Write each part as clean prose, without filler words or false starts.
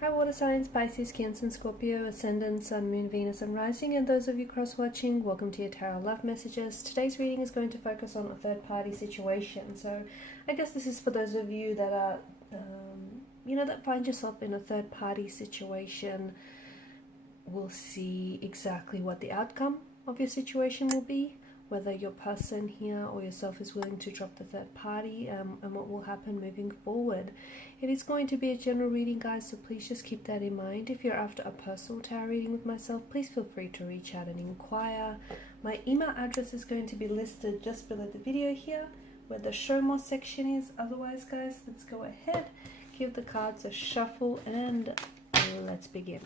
Hi water signs, Pisces, Cancer, and Scorpio, Ascendant, Sun, Moon, Venus, and Rising, and those of you cross-watching, welcome to your Tarot Love Messages. Today's reading is going to focus on a third-party situation. So I guess this is for those of you that are, that find yourself in a third-party situation. We'll see exactly what the outcome of your situation will be, whether your person here or yourself is willing to drop the third party, and what will happen moving forward. It is going to be a general reading, guys, so please just keep that in mind. If you're after a personal tarot reading with myself, please feel free to reach out and inquire. My email address is going to be listed just below the video here, where the show more section is. Otherwise, guys, let's go ahead, give the cards a shuffle, and let's begin.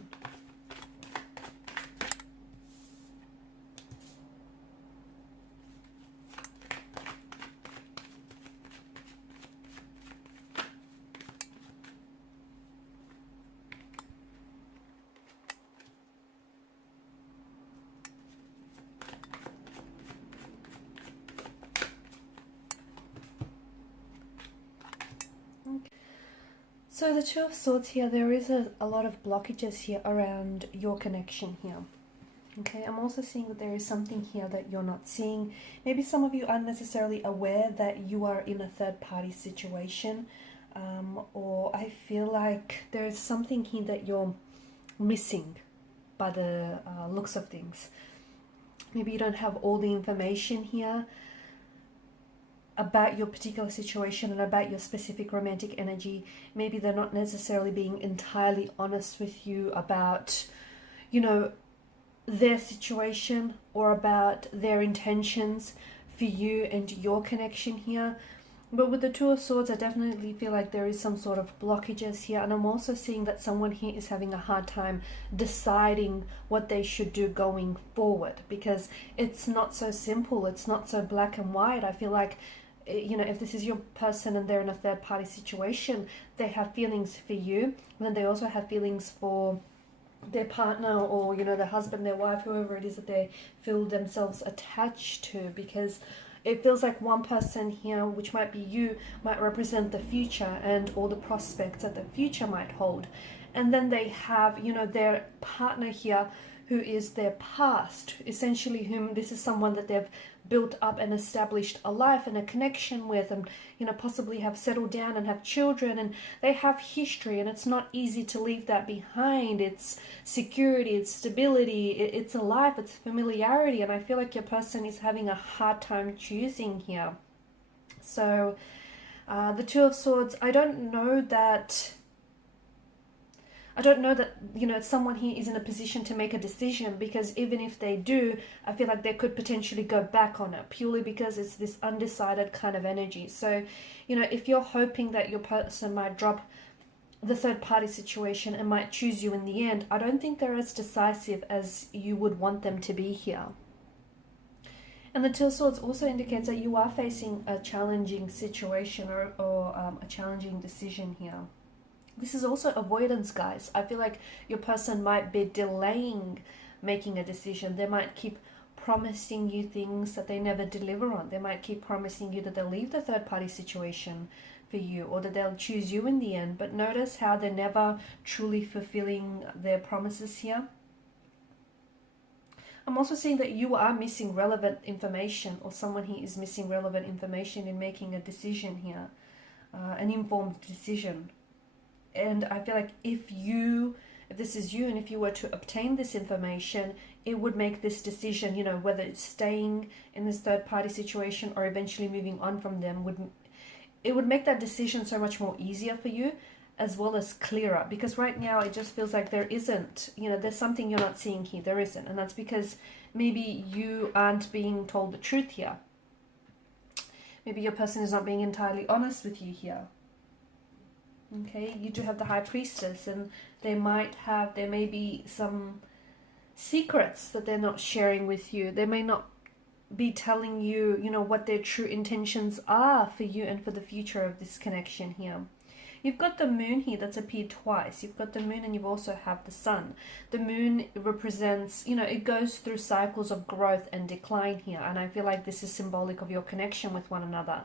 So the Two of Swords here, there is a lot of blockages here around your connection here. Okay, I'm also seeing that there is something here that you're not seeing. Maybe some of you aren't necessarily aware that you are in a third-party situation, or I feel like there is something here that you're missing by the looks of things. Maybe you don't have all the information here about your particular situation and about your specific romantic energy. Maybe they're not necessarily being entirely honest with you about, their situation or about their intentions for you and your connection here. But with the Two of Swords, I definitely feel like there is some sort of blockages here, and I'm also seeing that someone here is having a hard time deciding what they should do going forward, because it's not so simple, it's not so black and white. I feel like, if this is your person and they're in a third-party situation, they have feelings for you, and then they also have feelings for their partner, or their husband, their wife, whoever it is that they feel themselves attached to, because it feels like one person here, which might be you, might represent the future and all the prospects that the future might hold, and then they have their partner here who is their past, essentially, whom this is someone that they've built up and established a life and a connection with, and possibly have settled down and have children, and they have history, and it's not easy to leave that behind. It's security, it's stability, it's a life, it's familiarity, and I feel like your person is having a hard time choosing here. So the Two of Swords, I don't know that someone here is in a position to make a decision, because even if they do, I feel like they could potentially go back on it, purely because it's this undecided kind of energy. So, if you're hoping that your person might drop the third party situation and might choose you in the end, I don't think they're as decisive as you would want them to be here. And the Two of Swords also indicates that you are facing a challenging situation or a challenging decision here. This is also avoidance, guys. I feel like your person might be delaying making a decision. They might keep promising you things that they never deliver on. They might keep promising you that they'll leave the third-party situation for you, or that they'll choose you in the end. But notice how they're never truly fulfilling their promises here. I'm also seeing that you are missing relevant information, or someone here is missing relevant information in making a decision here, an informed decision. And I feel like if this is you, and if you were to obtain this information, it would make this decision, whether it's staying in this third-party situation or eventually moving on from them, it would make that decision so much more easier for you, as well as clearer. Because right now it just feels like there isn't, there's something you're not seeing here. There isn't, and that's because maybe you aren't being told the truth here. Maybe your person is not being entirely honest with you here. Okay, you do have the High Priestess, and there may be some secrets that they're not sharing with you. They may not be telling you, what their true intentions are for you and for the future of this connection here. You've got the Moon here that's appeared twice. You've got the Moon, and you also have the Sun. The Moon represents, it goes through cycles of growth and decline here, and I feel like this is symbolic of your connection with one another.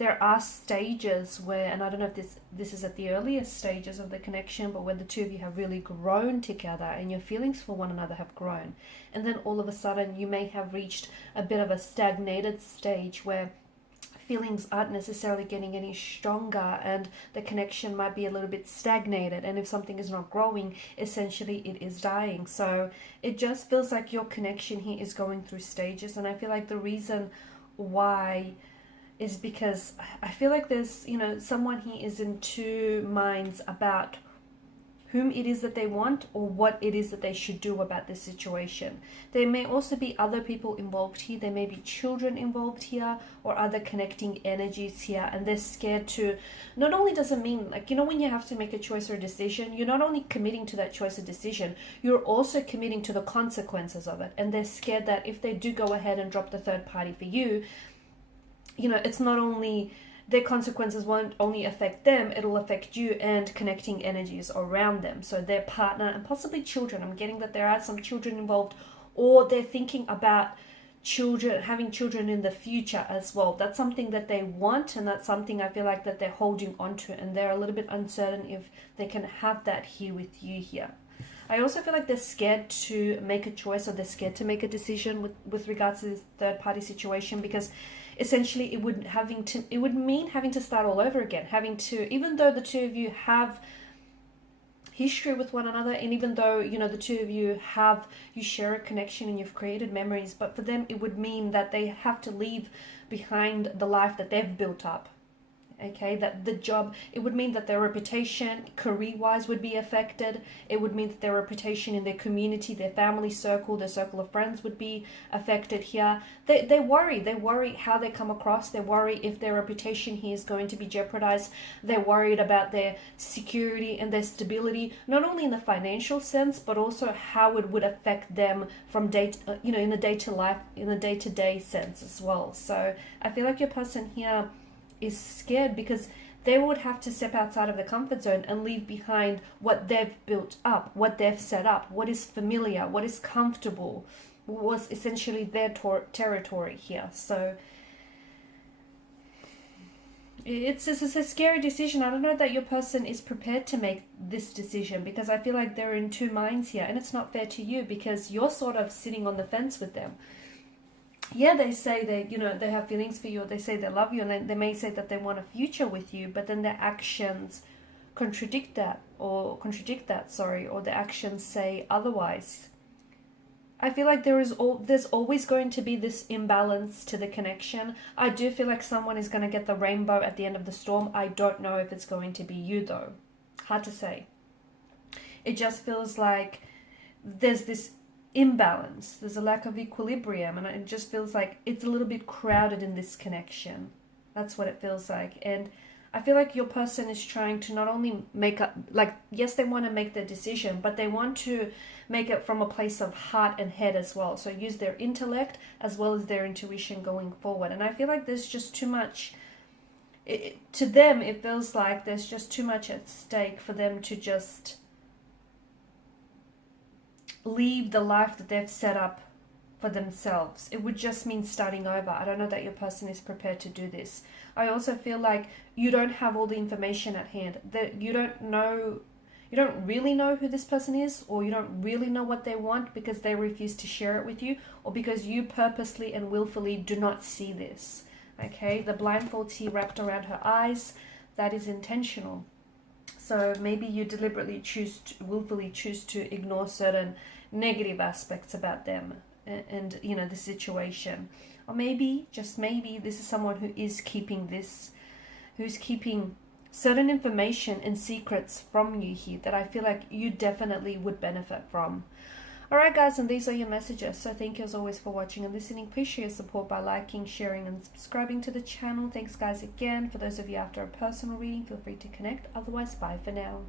there are stages where, and I don't know if this is at the earliest stages of the connection, but where the two of you have really grown together and your feelings for one another have grown. And then all of a sudden you may have reached a bit of a stagnated stage where feelings aren't necessarily getting any stronger and the connection might be a little bit stagnated, and if something is not growing, essentially it is dying. So it just feels like your connection here is going through stages, and I feel like the reason why is because I feel like there's, you know, someone here is in two minds about whom it is that they want or what it is that they should do about this situation. There may also be other people involved here. There may be children involved here or other connecting energies here, and they're scared to, not only does it mean, like, you know, when you have to make a choice or a decision, you're not only committing to that choice or decision, you're also committing to the consequences of it. And they're scared that if they do go ahead and drop the third party for you, you know, it's not only their consequences won't only affect them, it'll affect you and connecting energies around them. So their partner and possibly children. I'm getting that there are some children involved, or they're thinking about children, having children in the future as well. That's something that they want, and that's something I feel like that they're holding on to, and they're a little bit uncertain if they can have that here with you here. I also feel like they're scared to make a choice, or they're scared to make a decision with regards to this third party situation, because essentially it would mean having to start all over again, having to, even though the two of you have history with one another, and even though, you know, the two of you share a connection and you've created memories, but for them it would mean that they have to leave behind the life that they've built up. Okay, that the job, it would mean that their reputation career-wise would be affected. It would mean that their reputation in their community, their family circle, their circle of friends would be affected here. They worry how they come across. They worry if their reputation here is going to be jeopardized. They're worried about their security and their stability, not only in the financial sense, but also how it would affect them from in the day-to-day sense as well. So I feel like your person here is scared because they would have to step outside of the comfort zone and leave behind what they've built up, what they've set up, what is familiar, what is comfortable, was essentially their territory here. So it's a scary decision. I don't know that your person is prepared to make this decision, because I feel like they're in two minds here, and it's not fair to you because you're sort of sitting on the fence with them. Yeah, they say they have feelings for you, or they say they love you, and they may say that they want a future with you, but then their actions contradict that, or their actions say otherwise. I feel like there's always going to be this imbalance to the connection. I do feel like someone is going to get the rainbow at the end of the storm. I don't know if it's going to be you though. Hard to say. It just feels like there's this imbalance, there's a lack of equilibrium, and it just feels like it's a little bit crowded in this connection. That's what it feels like. And I feel like your person is trying to not only make up, like, yes, they want to make their decision, but they want to make it from a place of heart and head as well. So use their intellect as well as their intuition going forward. And I feel like there's just too much, to them it feels like there's just too much at stake for them to just leave the life that they've set up for themselves. It would just mean starting over. I don't know that your person is prepared to do this. I also feel like you don't have all the information at hand, that you don't really know who this person is, or you don't really know what they want because they refuse to share it with you, or because you purposely and willfully do not see this. Okay, the blindfolds here wrapped around her eyes, that is intentional. So maybe you deliberately willfully choose to ignore certain negative aspects about them and the situation. Or maybe, just maybe, this is someone who is keeping certain information and secrets from you here that I feel like you definitely would benefit from. Alright guys, and these are your messages. So thank you as always for watching and listening. Please show your support by liking, sharing and subscribing to the channel. Thanks guys again. For those of you after a personal reading, feel free to connect. Otherwise, bye for now.